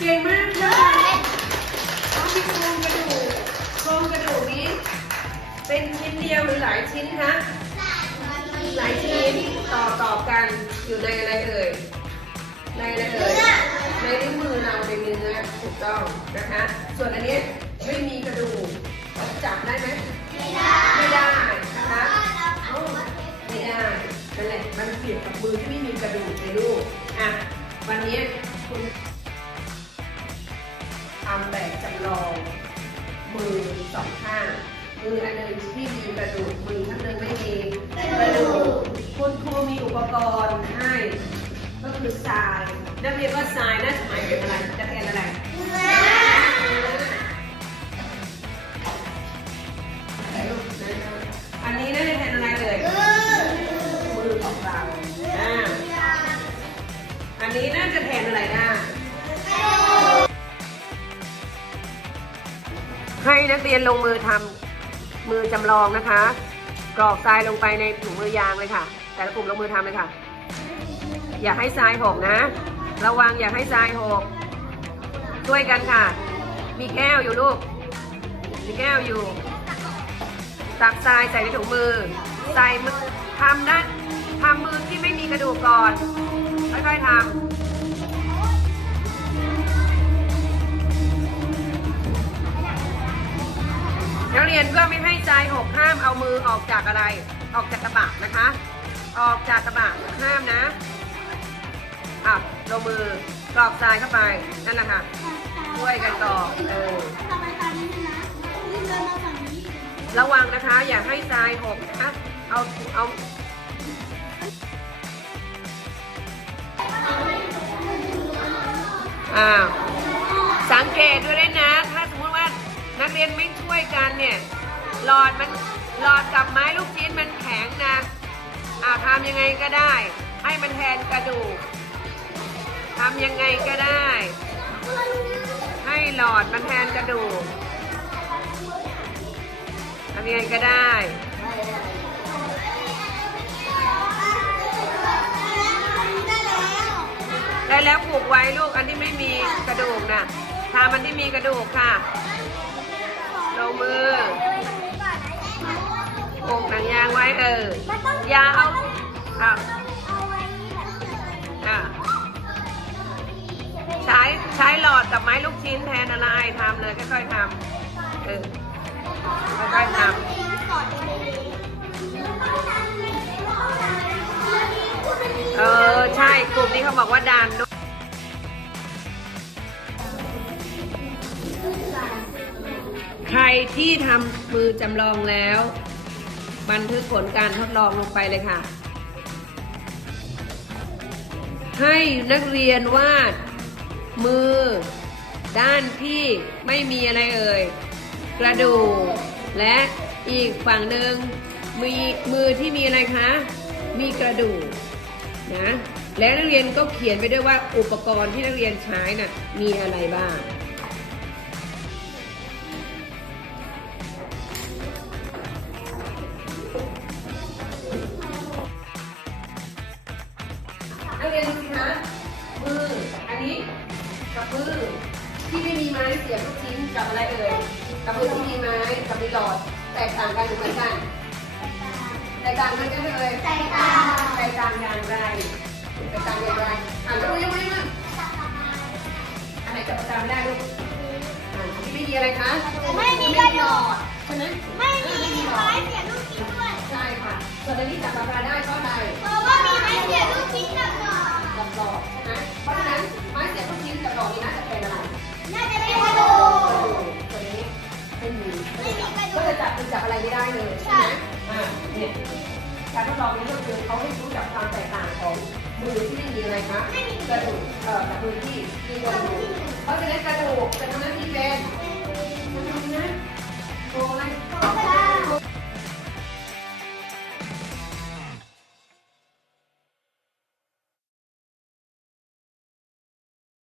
เก่งมากค่ะต้องมีโครงกระดูกโครงกระดูกนี้ เป็นชิ้นเดียวหรือหลายชิ้นคะหลายชิ้นต่อต่อกันอยู่ในอะไรเอ่ยในอะไรเอ่ยในนิ้วมือเราในเนื้อถูกต้องนะคะ ส่วนอันนี้ไม่มีกระดูกจับได้ไหมไม่ได้ไม่ได้นะคะไม่ได้นั่นแหละมันเปรียบกับมือที่ไม่มีกระดูกเลยลูกอะวันนี้คุณ ทำแบบจำลองมือสองข้าง มืออันหนึ่งที่มีกระดูกมือข้างหนึ่งไม่มีกระดูกคุณครูมีอุปกรณ์ให้ ก็คือทรายนักเรียนว่าทรายน่าจะหมายถึงอะไรจะแทนอะไร นักเรียนลงมือทำมือจำลองนะคะ กรอกทรายลงไปในถุงมือยางเลยค่ะ แต่ละกลุ่มลงมือทำเลยค่ะ อย่าให้ทรายหกนะ ระวังอย่าให้ทรายหกช่วยกันค่ะ มีแก้วอยู่ลูก มีแก้วอยู่ตักทรายใส่ในถุงมือ ใส่มือทำด้านทำมือที่ไม่มีกระดูกก่อน ค่อยๆทำายหกห้ามเอามือออกจากอะไร ออกจากกระบะนะคะ ออกจากกระบะห้ามนะอะลงมือกรอกทรายเข้าไปนั่นแหละค่ะช่วยกันกรอกเออระวังนะคะ อย่าให้ทรายหกนะคะเอาเอาอ้าวสังเกตด้วยนะ ถ้าสมมติว่านักเรียนไม่ช่วยกันเนี่ย หลอดมันหลอดกับไม้ลูกชิ้นมันแข็งนะอ่าทำยังไงก็ได้ ให้มันแทนกระดูกทำยังไงก็ได้ ให้หลอดมันแทนกระดูกทำยังไงก็ได้ได้แล้วผูกไว้ลูกอันที่ไม่มีกระดูกนะทามันที่มีกระดูกค่ะ งยางไว้เอออย่าเอาอะอะใช้ใช้หลอดกับไม้ลูกชิ้นแทนอะไรทำเลยค่อยๆทำเออค่อยๆทำเออใช่กลุ่มนี้เขาบอกว่าดันด้วยใครที่ทำมือจำลองแล้ว บันทึกผลการทดลองลงไปเลยค่ะ ให้นักเรียนวาดมือ ด้านที่ไม่มีอะไรเอ่ย กระดูก และอีกฝั่งหนึ่งมีมือที่มีอะไรคะ มีกระดูกนะและนักเรียนก็เขียนไปด้วยว่าอุปกรณ์ที่นักเรียนใช้น่ะมีอะไรบ้าง เรียนดูสิคะมืออันนี้กับมือที่ไม่มีไม้เสียบลูกชิ้นกับอะไรเอ่ยกับมือที่มีไม้กับมีหลอดแตกต่างกันหรือเหมือนกันแตกต่างกันใช่ไหมเอ่ยแตกต่างแตกต่างอย่างไรแตกต่างอย่างไรอ่านดูยังไงมาอันไหนจับประจำไม่ได้ลูกอ่าที่ไม่มีอะไรคะไม่มีกระดูกใช่ไหม เขาให้รู้จักความแตกต่างของมือที่ไม่มีอะไรคะกระดูกเอ่อกับมือที่มีกระดูกเพราะฉะนั้นกระดูกจะทำหน้าที่เป็นทำไมนะโครงอะไรกระ